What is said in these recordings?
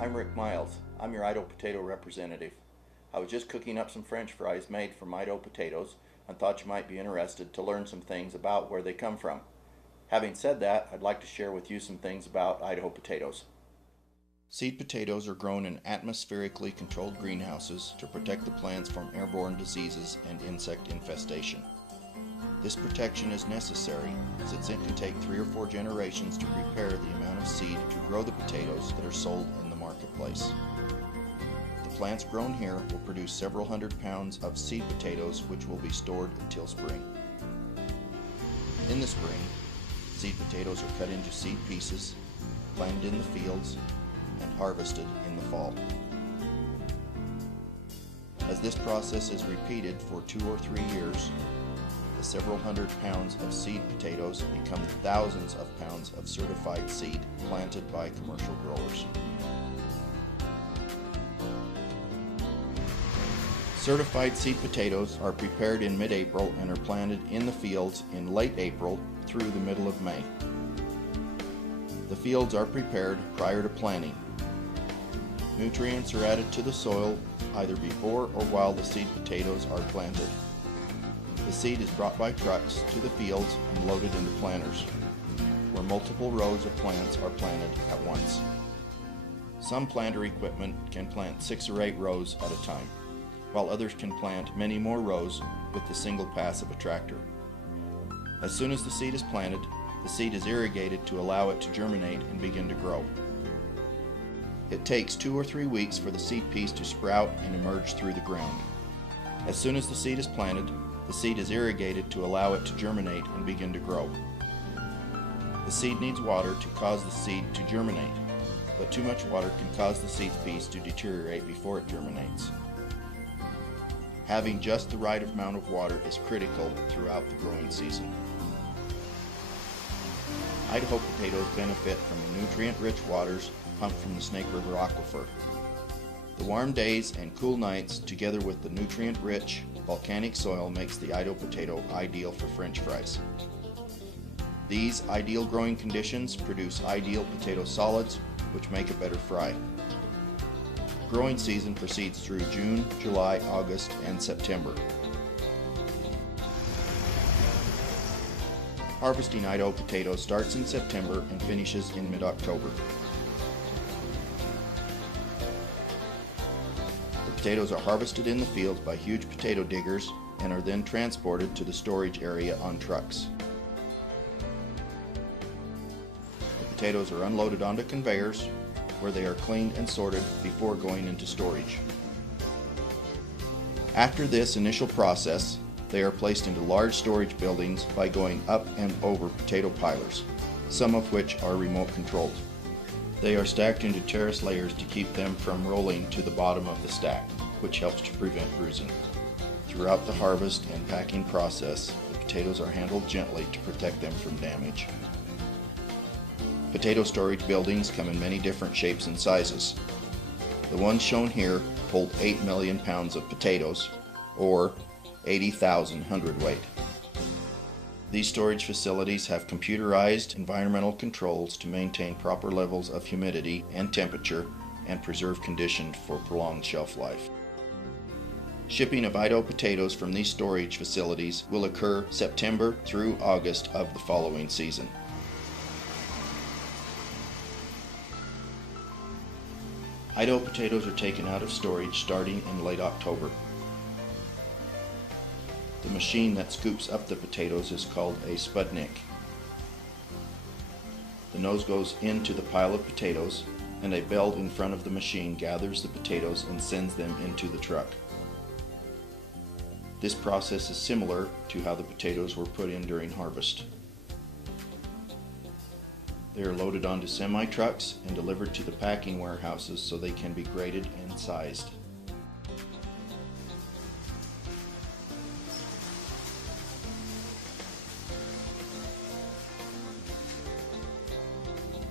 I'm Rick Miles. I'm your Idaho potato representative. I was just cooking up some French fries made from Idaho potatoes and thought you might be interested to learn some things about where they come from. Having said that, I'd like to share with you some things about Idaho potatoes. Seed potatoes are grown in atmospherically controlled greenhouses to protect the plants from airborne diseases and insect infestation. This protection is necessary since it can take 3 or 4 generations to prepare the amount of seed to grow the potatoes that are sold in the marketplace. The plants grown here will produce several hundred pounds of seed potatoes which will be stored until spring. In the spring, seed potatoes are cut into seed pieces, planted in the fields, and harvested in the fall. As this process is repeated for 2 or 3 years, the several hundred pounds of seed potatoes become thousands of pounds of certified seed planted by commercial growers. Certified seed potatoes are prepared in mid-April and are planted in the fields in late April through the middle of May. The fields are prepared prior to planting. Nutrients are added to the soil either before or while the seed potatoes are planted. The seed is brought by trucks to the fields and loaded into planters, where multiple rows of plants are planted at once. Some planter equipment can plant 6 or 8 rows at a time, while others can plant many more rows with the single pass of a tractor. As soon as the seed is planted, the seed is irrigated to allow it to germinate and begin to grow. It takes 2 or 3 weeks for the seed piece to sprout and emerge through the ground. As soon as the seed is planted, the seed is irrigated to allow it to germinate and begin to grow. The seed needs water to cause the seed to germinate, but too much water can cause the seed piece to deteriorate before it germinates. Having just the right amount of water is critical throughout the growing season. Idaho potatoes benefit from the nutrient-rich waters pumped from the Snake River Aquifer. The warm days and cool nights, together with the nutrient-rich volcanic soil, makes the Idaho potato ideal for French fries. These ideal growing conditions produce ideal potato solids, which make a better fry. Growing season proceeds through June, July, August, and September. Harvesting Idaho potatoes starts in September and finishes in mid-October. The potatoes are harvested in the fields by huge potato diggers and are then transported to the storage area on trucks. The potatoes are unloaded onto conveyors, where they are cleaned and sorted before going into storage. After this initial process, they are placed into large storage buildings by going up and over potato pilers, some of which are remote controlled. They are stacked into terrace layers to keep them from rolling to the bottom of the stack, which helps to prevent bruising. Throughout the harvest and packing process, the potatoes are handled gently to protect them from damage. Potato storage buildings come in many different shapes and sizes. The ones shown here hold 8 million pounds of potatoes, or 80,000 hundredweight. These storage facilities have computerized environmental controls to maintain proper levels of humidity and temperature and preserve condition for prolonged shelf life. Shipping of Idaho potatoes from these storage facilities will occur September through August of the following season. Idaho potatoes are taken out of storage starting in late October. The machine that scoops up the potatoes is called a Spudnik. The nose goes into the pile of potatoes, and a belt in front of the machine gathers the potatoes and sends them into the truck. This process is similar to how the potatoes were put in during harvest. They are loaded onto semi-trucks and delivered to the packing warehouses so they can be graded and sized.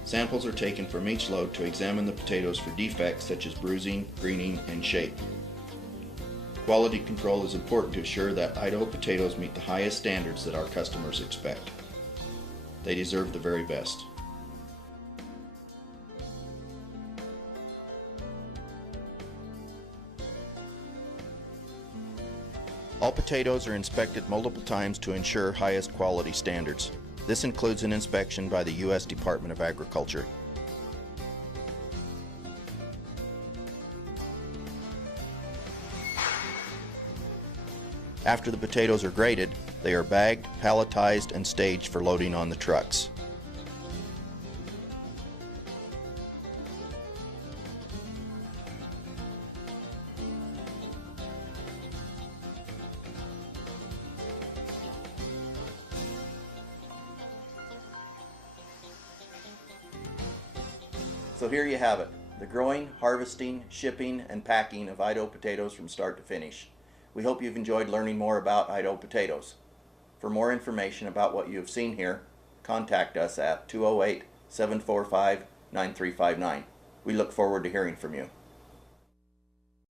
Samples are taken from each load to examine the potatoes for defects such as bruising, greening, and shape. Quality control is important to assure that Idaho potatoes meet the highest standards that our customers expect. They deserve the very best. All potatoes are inspected multiple times to ensure highest quality standards. This includes an inspection by the U.S. Department of Agriculture. After the potatoes are graded, they are bagged, palletized, and staged for loading on the trucks. So here you have it, the growing, harvesting, shipping, and packing of Idaho potatoes from start to finish. We hope you've enjoyed learning more about Idaho potatoes. For more information about what you have seen here, contact us at 208-745-9359. We look forward to hearing from you.